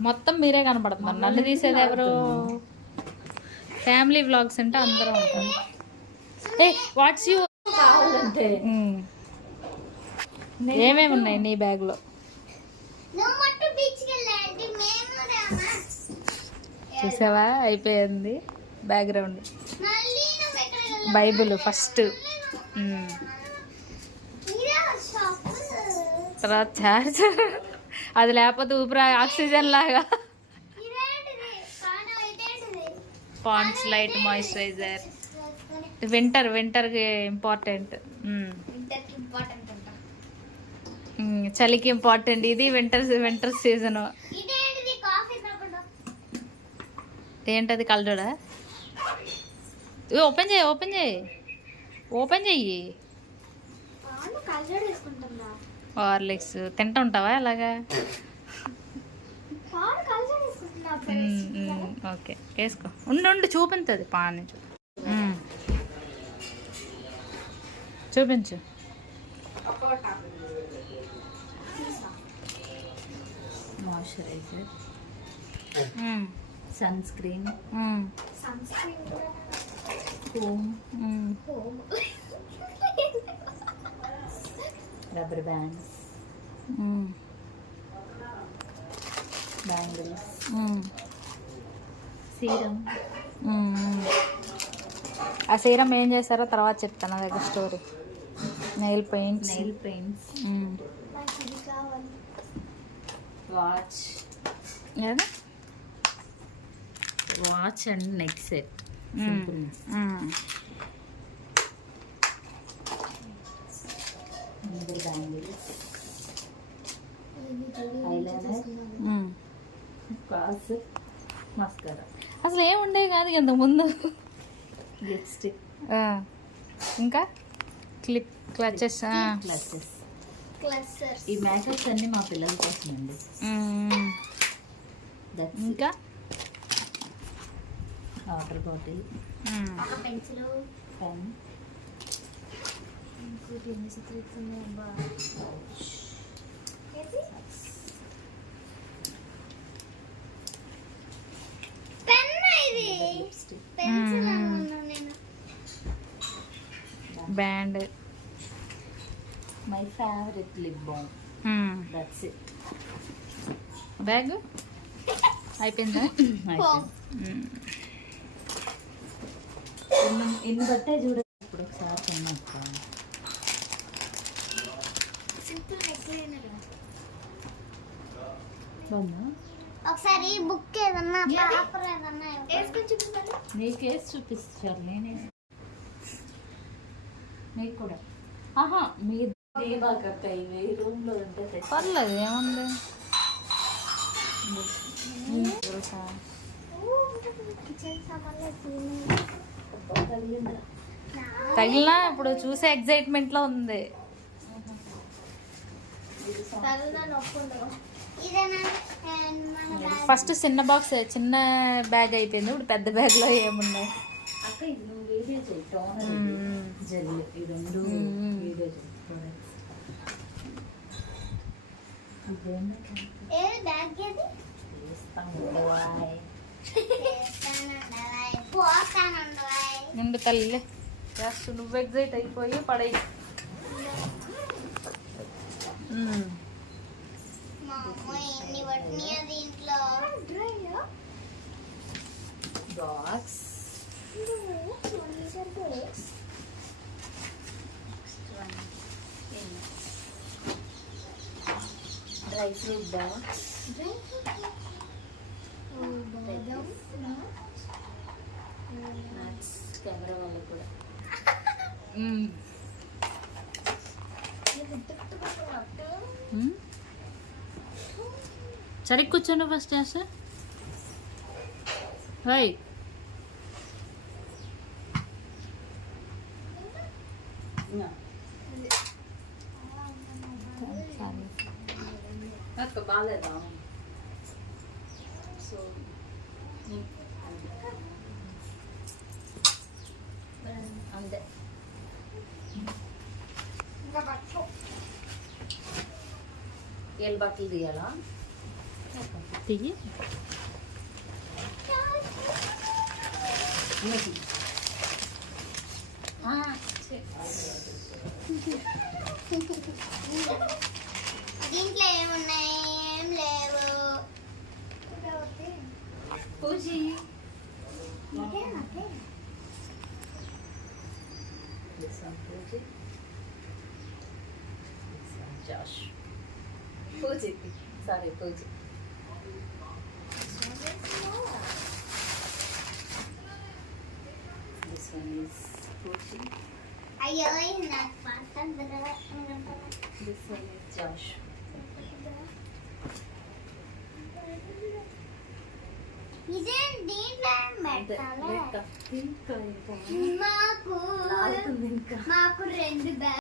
మొత్తం మీరే కనపడుతున్నారు. నన్ను తీసేది ఎవరు? ఫ్యామిలీ వ్లాగ్స్ అంటే అందరం ఉంటాం ఏ వాట్స్ యూ కావాలంటే. ఏమేమి ఉన్నాయి నీ బ్యాగ్లో? చూసావా? అయిపోయింది బ్యాక్గ్రౌండ్. మళ్ళీ నువ్వు ఎక్కడ వెళ్ళాలి? Bible first. ఇదే షాప్? తర్వాత చార్జర్ అది లేకపోతే ఊపిరి ఆక్సిజన్ లాగా. Pond's light moisturiser. వింటర్ వింటర్కి ఇంపార్టెంట్ చలికి ఇంపార్టెంట్ ఇది వింటర్ వింటర్ సీజన్ ఏంటది కలడా ఓపెన్ చేయి ఓపెన్ చేయి. ఓపెన్ చెయ్యి హార్లిక్స్. తింటుంటావా అలాగా ఓకే. వేసుకో. ఉండు ఉండు చూపించదు పాని. చూపించు. మాయిశ్చరైజర్. సన్ స్క్రీన్ మ్మ్, sunscreen home. Rubber bands. Bangles. Serum. ఆ సీరం ఏం చేస్తారో తర్వాత చెప్తాను నా దగ్గర story. Nail paints. Nail paints. Watch. Watch and neck set. Bangles. Mascara అసలు ఏముండే కాదు ఇంత ముందు లిప్స్టిక్ ఇంకా క్లిప్ క్లచెస్ క్లచెస్ ఈ మేకప్స్ అన్ని మా పిల్లల కోసం అండి ఇంకా వాటర్ బాటిల్ పెన్సిల్ పెన్ ఇంకోటి ఎన్ని సీక్రెట్స్ ఉన్నాయి అబ్బా పెన్ ఇది లిప్స్టిక్ పెన్సిల్ మ్మ్. అనుకున్నా నేను band. My favourite lip balm. That's it bag అయిపోయిందా. మ్మ్. ఇన్ని బట్టే చూడ. ఇప్పుడు ఒకసారి సింపుల్ బాగుందా ఒకసారి బుక్ ఏదన్నా పేపర్ ఏదన్నా వేసుకొని చూపిస్తాను నీకేసి చూపిస్తారు నేనే నీకు కూడా. ఆహా మీ పర్లేదు ఏముంది? తగిలినా ఇప్పుడు చూసే ఎగ్జైట్మెంట్లో ఉంది. ఫస్ట్ చిన్న బాక్స్ చిన్న బ్యాగ్ అయిపోయింది. ఇప్పుడు పెద్ద బ్యాగ్లో ఏమున్నాయి? అక్క ఇది నువ్వు వీడియో చేయి టోనర్ మ్మ్. జెల్ ఈ రెండు. వీడియో. నిండు తల్లి జస్ట్ నువ్వు ఎగ్జైట్ అయిపోయి పడయి మా అమ్మ ఎన్ని పట్టినాయో దీంట్లో box dry fruit box nuts camera వాళ్ళకి కూడా సరిగ్గా కూర్చోండి ఫస్ట్ చేస్తా రై అక్క బాగాలేదా సో అంతే ఏళ్ళు బట్టలు తీయాలా? తియ్యి దీంట్లో ఏమున్నాయి? ఏం లేవు. పూజీ. ఇదే నాకే. This This one is Josh. ఇదే దీంట్లో ఏం పెట్టాలి ఇంకా ఇంకా ఇంకా మాకు లాగుతుంది ఇంకా మాకు రెండు బ్యాగ్